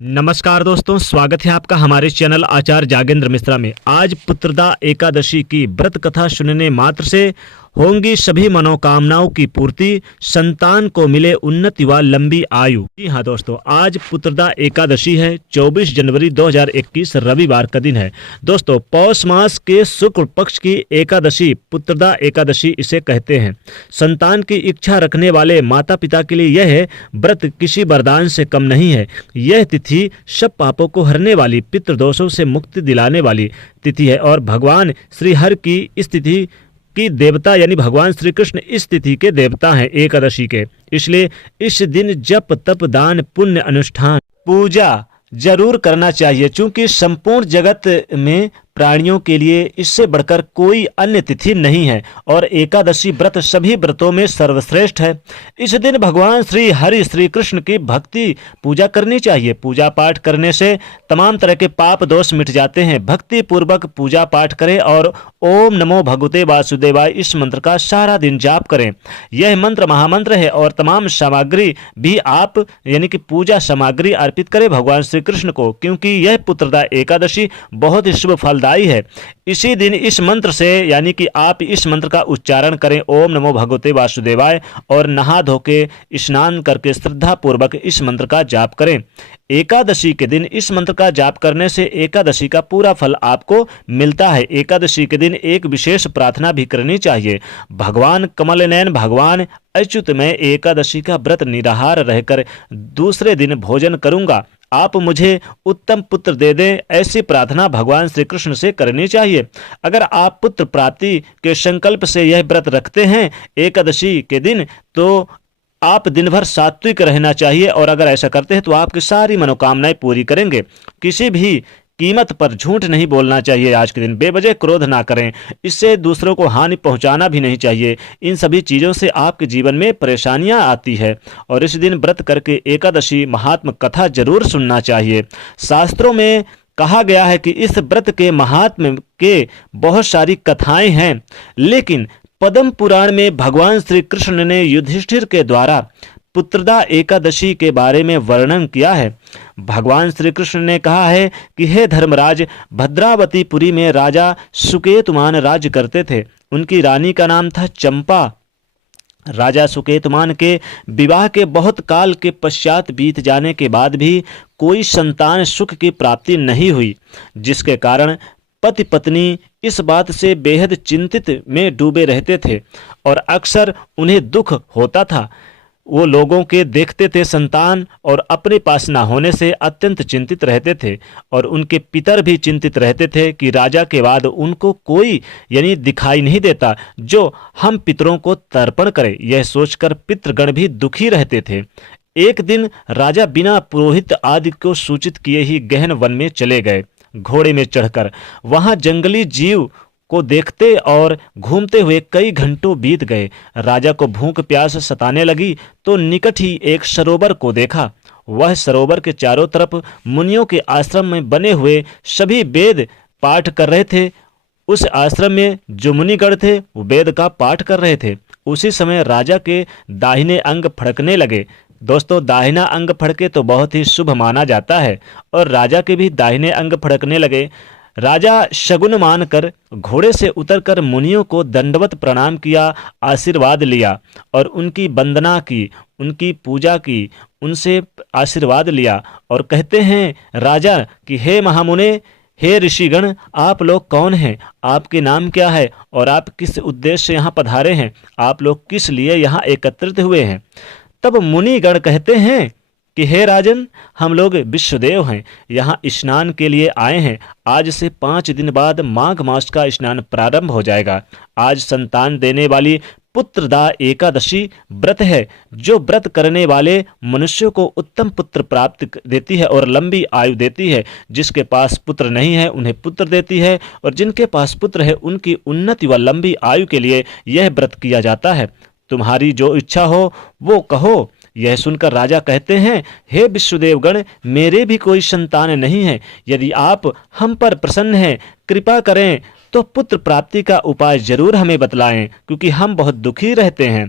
नमस्कार दोस्तों, स्वागत है आपका हमारे चैनल आचार्य जागेंद्र मिश्रा में। आज पुत्रदा एकादशी की व्रत कथा सुनने मात्र से होंगी सभी मनोकामनाओं की पूर्ति, संतान को मिले उन्नति व लंबी आयु। जी हाँ दोस्तों, आज पुत्रदा एकादशी है। 24 जनवरी 2021 रविवार का दिन है। दोस्तों, पौष मास के शुक्ल पक्ष की एकादशी पुत्रदा एकादशी इसे कहते हैं। संतान की इच्छा रखने वाले माता पिता के लिए यह व्रत किसी वरदान से कम नहीं है। यह तिथि सब पापों को हरने वाली, पितृदोषों से मुक्ति दिलाने वाली तिथि है और भगवान श्री हरि की इस तिथि की देवता यानी भगवान श्री कृष्ण इस तिथि के देवता हैं एकादशी के। इसलिए इस दिन जप तप दान पुण्य अनुष्ठान पूजा जरूर करना चाहिए, क्योंकि संपूर्ण जगत में प्राणियों के लिए इससे बढ़कर कोई अन्य तिथि नहीं है और एकादशी व्रत सभी व्रतों में सर्वश्रेष्ठ है। इस दिन भगवान श्री हरि श्री कृष्ण की भक्ति पूजा करनी चाहिए। पूजा पाठ करने से तमाम तरह के पाप दोष मिट जाते हैं। भक्ति पूर्वक पूजा पाठ करें और ओम नमो भगवते वासुदेवाय इस मंत्र का सारा दिन जाप करें। यह मंत्र महामंत्र है और तमाम सामग्री भी आप यानी कि पूजा सामग्री अर्पित करें भगवान श्री कृष्ण को, क्योंकि यह पुत्रदा एकादशी बहुत ही शुभ फलदायी है। इसी दिन इस मंत्र से यानी कि आप इस मंत्र का उच्चारण करें ओम नमो भगवते वासुदेवाय और नहा धो के स्नान करके श्रद्धा पूर्वक इस मंत्र का जाप करें। एकादशी के दिन इस मंत्र का जाप करने से एकादशी का पूरा फल आपको मिलता है। एकादशी के दिन एक विशेष प्रार्थना भी करनी चाहिए। भगवान कमल नयन भगवान अच्युत, मैं एकादशी का व्रत निराहार रहकर दूसरे दिन भोजन करूंगा, आप मुझे उत्तम पुत्र दे दें, ऐसी प्रार्थना भगवान श्री कृष्ण से करनी चाहिए। अगर आप पुत्र प्राप्ति के संकल्प से यह व्रत रखते हैं एकादशी के दिन, तो आप दिन भर सात्विक रहना चाहिए और अगर ऐसा करते हैं तो आपकी सारी मनोकामनाएं पूरी करेंगे। किसी भी कीमत पर झूठ नहीं बोलना चाहिए। आज के दिन बेवजह क्रोध ना करें, इससे दूसरों को हानि पहुंचाना भी नहीं चाहिए। इन सभी चीज़ों से आपके जीवन में परेशानियां आती है और इस दिन व्रत करके एकादशी महात्म कथा जरूर सुनना चाहिए। शास्त्रों में कहा गया है कि इस व्रत के महात्म्य के बहुत सारी कथाएं हैं, लेकिन पद्म पुराण में भगवान श्री कृष्ण ने युधिष्ठिर के द्वारा पुत्रदा एकादशी के बारे में वर्णन किया है। भगवान श्री कृष्ण ने कहा है कि हे धर्मराज, भद्रावतीपुरी में राजा सुकेतुमान राज्य करते थे। उनकी रानी का नाम था चंपा। राजा सुकेतुमान के विवाह के बहुत काल के पश्चात बीत जाने के बाद भी कोई संतान सुख की प्राप्ति नहीं हुई, जिसके कारण पति पत्नी इस बात से बेहद चिंतित में डूबे रहते थे और अक्सर उन्हें दुख होता था। वो लोगों के देखते थे संतान और अपने पास ना होने से अत्यंत चिंतित रहते थे और उनके पितर भी चिंतित रहते थे कि राजा के बाद उनको कोई यानी दिखाई नहीं देता जो हम पितरों को तर्पण करे। यह सोचकर पितृगण भी दुखी रहते थे। एक दिन राजा बिना पुरोहित आदि को सूचित किए ही गहन वन में चले गए। घोड़े में चढ़कर वहां जंगली जीव को देखते और घूमते हुए कई घंटों बीत गए। राजा को भूख प्यास सताने लगी तो निकट ही एक सरोवर को देखा। वह सरोवर के चारों तरफ मुनियों के आश्रम में बने हुए सभी वेद पाठ कर रहे थे। उस आश्रम में जो मुनिगण थे वो वेद का पाठ कर रहे थे। उसी समय राजा के दाहिने अंग फड़कने लगे। दोस्तों, दाहिना अंग फड़के तो बहुत ही शुभ माना जाता है और राजा के भी दाहिने अंग फड़कने लगे। राजा शगुन मानकर घोड़े से उतरकर मुनियों को दंडवत प्रणाम किया, आशीर्वाद लिया और उनकी वंदना की, उनकी पूजा की, उनसे आशीर्वाद लिया और कहते हैं राजा कि हे महामुने, हे ऋषिगण, आप लोग कौन हैं, आपके नाम क्या है और आप किस उद्देश्य से यहाँ पधारे हैं, आप लोग किस लिए यहाँ एकत्रित हुए हैं। तब मुनिगण कहते हैं कि हे राजन, हम लोग विश्वदेव हैं, यहाँ स्नान के लिए आए हैं। आज से 5 दिन बाद माघ मास का स्नान प्रारंभ हो जाएगा। आज संतान देने वाली पुत्रदा एकादशी व्रत है, जो व्रत करने वाले मनुष्यों को उत्तम पुत्र प्राप्त देती है और लंबी आयु देती है। जिसके पास पुत्र नहीं है उन्हें पुत्र देती है और जिनके पास पुत्र है उनकी उन्नति व लंबी आयु के लिए यह व्रत किया जाता है। तुम्हारी जो इच्छा हो वो कहो। यह सुनकर राजा कहते हैं, हे विश्वदेवगण, मेरे भी कोई संतान नहीं है। यदि आप हम पर प्रसन्न हैं, कृपा करें तो पुत्र प्राप्ति का उपाय जरूर हमें बतलाएं, क्योंकि हम बहुत दुखी रहते हैं।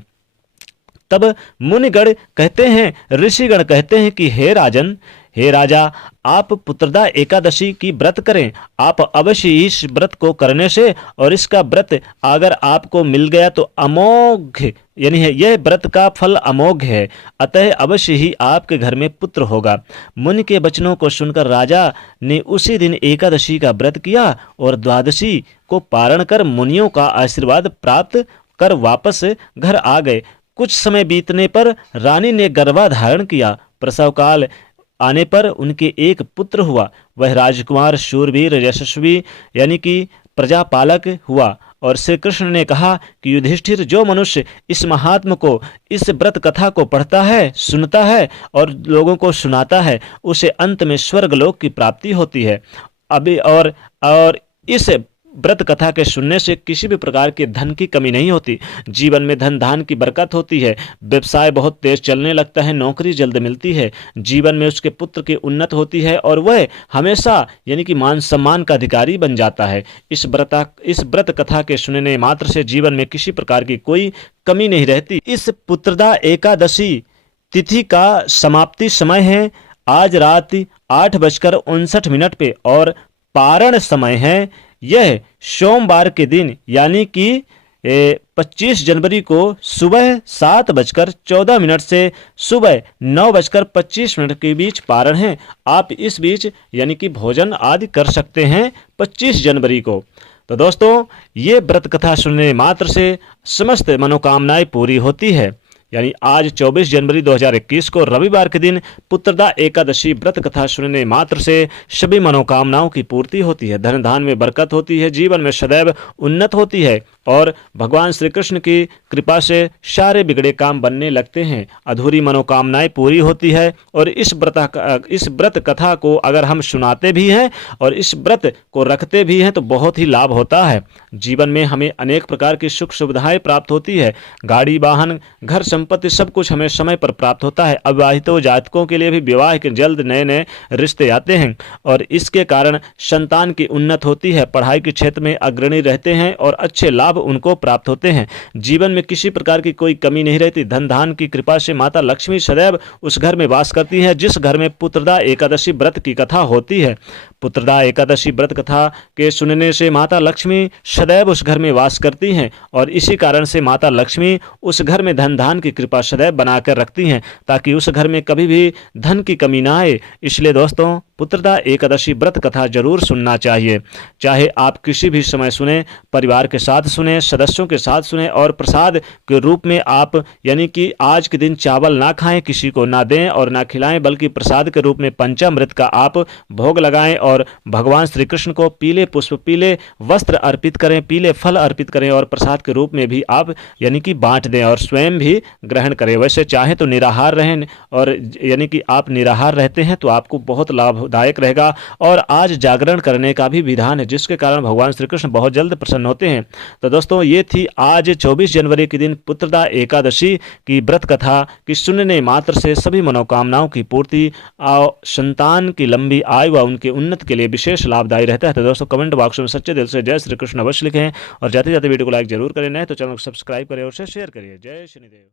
तब मुनिगण कहते हैं, ऋषिगण कहते हैं कि हे राजन, हे राजा, आप पुत्रदा एकादशी की व्रत करें। आप अवश्य इस व्रत को करने से और इसका व्रत अगर आपको मिल गया तो अमोघ यानी है यह व्रत का फल अमोघ है, अतः अवश्य ही आपके घर में पुत्र होगा। मुनि के वचनों को सुनकर राजा ने उसी दिन एकादशी का व्रत किया और द्वादशी को पारण कर मुनियों का आशीर्वाद प्राप्त कर वापस घर आ गए। कुछ समय बीतने पर रानी ने गर्भाधारण किया। प्रसव काल आने पर उनके एक पुत्र हुआ। वह राजकुमार शूरवीर यशस्वी यानी कि प्रजापालक हुआ। और श्री कृष्ण ने कहा कि युधिष्ठिर, जो मनुष्य इस महात्म को, इस व्रत कथा को पढ़ता है, सुनता है और लोगों को सुनाता है, उसे अंत में स्वर्गलोक की प्राप्ति होती है। अभी और इस व्रत कथा के सुनने से किसी भी प्रकार के धन की कमी नहीं होती। जीवन में धन धान की बरकत होती है। व्यवसाय बहुत तेज चलने लगता है। नौकरी जल्द मिलती है। जीवन में उसके पुत्र की उन्नत होती है और वह हमेशा यानी कि मान सम्मान का अधिकारी बन जाता है। इस व्रत कथा के सुनने मात्र से जीवन में किसी प्रकार की कोई कमी नहीं रहती। इस पुत्रदा एकादशी तिथि का समाप्ति समय है आज रात 8:59 पे और पारण समय है यह सोमवार के दिन यानी कि 25 जनवरी को सुबह 7:14 से सुबह 9:25 के बीच पारण है। आप इस बीच यानी कि भोजन आदि कर सकते हैं 25 जनवरी को। तो दोस्तों, ये व्रत कथा सुनने मात्र से समस्त मनोकामनाएं पूरी होती है। यानी आज 24 जनवरी 2021 को रविवार के दिन पुत्रदा एकादशी व्रत कथा सुनने मात्र से सभी मनोकामनाओं की पूर्ति होती है। धन धान में बरकत होती है। जीवन में सदैव उन्नत होती है और भगवान श्री कृष्ण की कृपा से सारे बिगड़े काम बनने लगते हैं। अधूरी मनोकामनाएं पूरी होती है। और इस व्रत कथा को अगर हम सुनाते भी हैं और इस व्रत को रखते भी हैं तो बहुत ही लाभ होता है। जीवन में हमें अनेक प्रकार की सुख सुविधाएं प्राप्त होती है। गाड़ी वाहन घर संपत्ति सब कुछ हमें समय पर प्राप्त होता है। अविवाहितों जातकों के लिए भी विवाह के जल्द नए नए रिश्ते आते हैं और इसके कारण संतान की उन्नत होती है। पढ़ाई के क्षेत्र में अग्रणी रहते हैं और अच्छे लाभ उनको प्राप्त होते हैं। जीवन में किसी प्रकार की कोई कमी नहीं रहती। धन धान की कृपा से माता लक्ष्मी सदैव उस घर में वास करती है जिस घर में पुत्रदा एकादशी व्रत की कथा होती है। पुत्रदा एकादशी व्रत कथा के सुनने से माता लक्ष्मी सदैव उस घर में वास करती हैं और इसी कारण से माता लक्ष्मी उस घर में धन धान की कृपा सदैव बनाकर रखती हैं ताकि उस घर में कभी भी धन की कमी ना आए। इसलिए दोस्तों, पुत्रदा एकादशी व्रत कथा जरूर सुनना चाहिए। चाहे आप किसी भी समय सुने, परिवार के साथ सुने, सदस्यों के साथ सुने और प्रसाद के रूप में आप यानी कि आज के दिन चावल ना खाएं, किसी को ना दें और ना खिलाएं, बल्कि प्रसाद के रूप में पंचामृत का आप भोग लगाएं और भगवान श्री कृष्ण को पीले पुष्प, पीले वस्त्र अर्पित करें, पीले फल अर्पित करें और प्रसाद के रूप में भी आप यानी कि बांट दें और स्वयं भी ग्रहण करें। वैसे चाहे तो निराहार रहें और यानी कि आप निराहार रहते हैं तो आपको बहुत लाभदायक रहेगा। और आज जागरण करने का भी विधान है जिसके कारण भगवान श्री कृष्ण बहुत जल्द प्रसन्न होते हैं। तो दोस्तों, ये थी आज 24 जनवरी के दिन पुत्रदा एकादशी की व्रत कथा की सुनने मात्र से सभी मनोकामनाओं की पूर्ति और संतान की लंबी आयु व उनके उन्नति के लिए विशेष लाभदायी रहता है। तो दोस्तों, कमेंट बॉक्स में सच्चे दिल से जय श्री कृष्ण अवश्य लिखें और जाते जाते वीडियो को लाइक जरूर करें। नहीं तो चैनल को सब्सक्राइब करें और शेयर करिए। जय शनिदेव।